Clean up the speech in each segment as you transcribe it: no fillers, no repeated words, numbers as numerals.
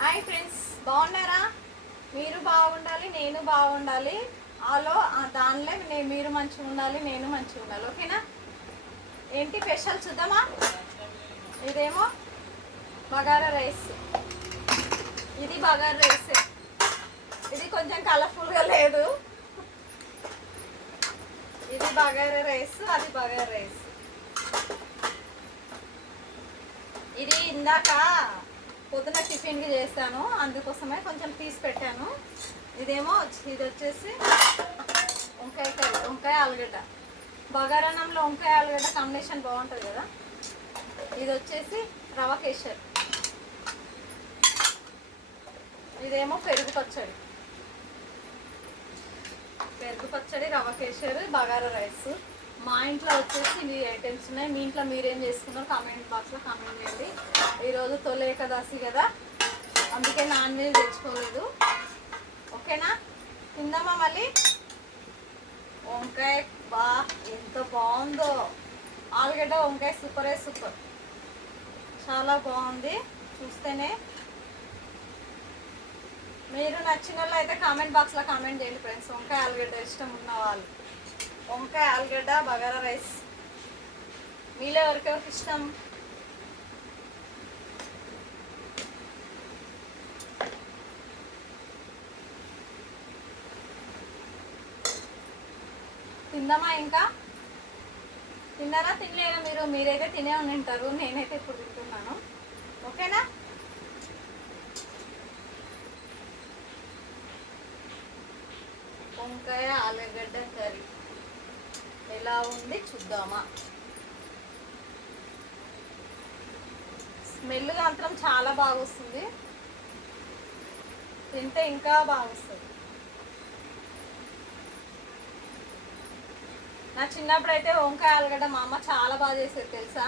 Hi friends, బాగున్నారా? మీరు బాగుండాలి, నేను బాగుండాలి. దానిలో మీరు మంచిగా ఉండాలి, నేను మంచిగా ఉండాలి. ఓకేనా? ఏంటి స్పెషల్ చూద్దామా? ఇదేమో బగారా రైస్. ఇది బగారా రైస్. ఇది కొంచెం కలర్ఫుల్గా లేదు. ఇది బగారా రైస్, అది బగారా రైస్. ఇది ఇందాక పొద్దున టిఫిన్కి చేస్తాను, అందుకోసమే కొంచెం తీసి పెట్టాను. ఇది వచ్చేసి వంకాయ కర్రీ, వంకాయ ఆలుగడ్డ. బగారాన్నంలో వంకాయ ఆలుగడ్డ కాంబినేషన్ బాగుంటుంది కదా. ఇది వచ్చేసి రవ కేసరి. ఇదేమో పెరుగు పచ్చడి, రవ కేసరి, బగారా రైస్. మా ఇంట్లో వచ్చేసి ఇవి ఐటమ్స్ ఉన్నాయి. మీ ఇంట్లో మీరేం చేసుకున్నారో కామెంట్ బాక్స్లో కామెంట్ చేయండి. ఈరోజు తొలి ఏకాదశి కదా, అందుకే నాన్ వెజ్ తెచ్చుకోలేదు. ఓకేనా? తిందామా మళ్ళీ? వంకాయ ఎంత బాగుందో! ఆలుగడ్డ వంకాయ సూపరే సూపర్, చాలా బాగుంది. చూస్తేనే మీరు నచ్చిన వాళ్ళు అయితే కామెంట్ బాక్స్లో కామెంట్ చేయండి ఫ్రెండ్స్. వంకాయ ఆలుగడ్డ ఇష్టం ఉన్న వాళ్ళు, వంకాయ ఆలుగడ్డ బగారా రైస్ మీలో ఎవరికెవరికి ఇష్టం? తిందామా? ఇంకా తిన్నారా తినలేరా? మీరైతే తినే ఉంటారు, నేనైతే ఇప్పుడు తింటున్నాను. ఓకేనా? వంకాయ ఆలుగడ్డ కర్రీ ఎలా ఉంది చూద్దామా. స్మెల్ మాత్రం చాలా బాగా వస్తుంది, తింటే ఇంకా బాగా వస్తుంది. నా చిన్నప్పుడు అయితే వంకాయ ఆలుగడ్డ మా అమ్మ చాలా బాగా చేసేది తెలుసా.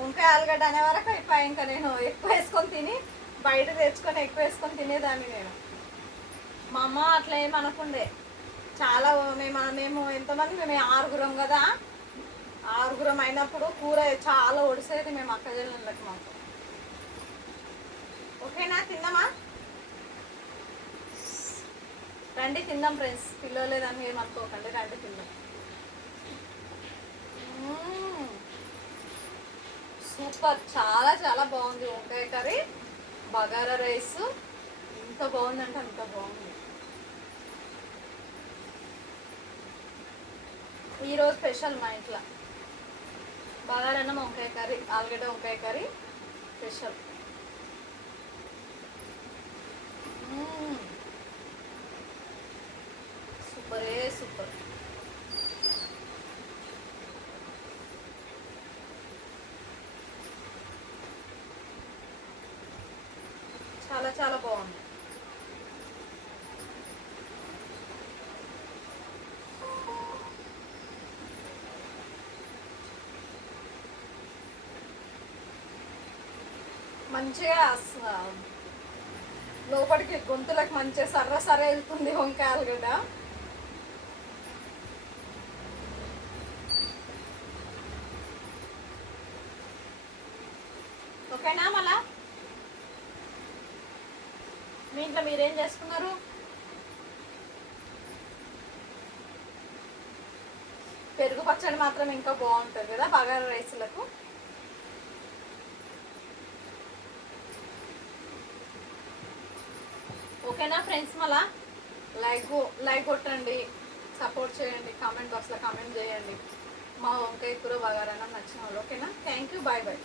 వంకాయ ఆలుగడ్డ అనే వరకు అయిపోయి ఇంకా నేను ఎక్కువ వేసుకొని తిని, బయట తెచ్చుకొని ఎక్కువ వేసుకొని తినేదాన్ని నేను. మా అమ్మ అట్లా ఏమనుకుండే. చాలా మేము ఎంతమంది, మేము 6గురం కదా. 6గురం అయినప్పుడు కూర చాలా ఒడిసేది మేము అక్కజల్లకి మాకు. ఓకేనా? తిందామా? రండి తిందాం ఫ్రెండ్స్. పిల్లలేదని ఏం అనుకోకండి, రండి తిందాం. సూపర్, చాలా చాలా బాగుంది. వంకాయ కర్రీ, బగారా రైస్ ఎంత బాగుందంటే అంత బాగుంది. ఈరోజు స్పెషల్ మా ఇంట్లో బగారన్నం, వంకాయ కర్రీ, ఆలుగడ్డ వంకాయ కర్రీ స్పెషల్. సూపరే సూపర్. చాలా చాలా బాగుంది. మంచిగా లోపలికి గొంతులకు మంచిగా సర్ర వెళ్తుంది వంకాయ ఆలుగడ్డ. ఓకేనా? మళ్ళా మీ ఇంట్లో మీరేం చేసుకున్నారు? పెరుగు పచ్చడి మాత్రం ఇంకా బాగుంటుంది కదా బగారా రైస్లకు. ఓకేనా ఫ్రెండ్స్? మళ్ళా లైక్ కొట్టండి, సపోర్ట్ చేయండి, కామెంట్ బాక్స్లో కామెంట్ చేయండి. మా వంకాయ కూర బగారా నచ్చిన వాళ్ళు. ఓకేనా? Thank you, bye bye.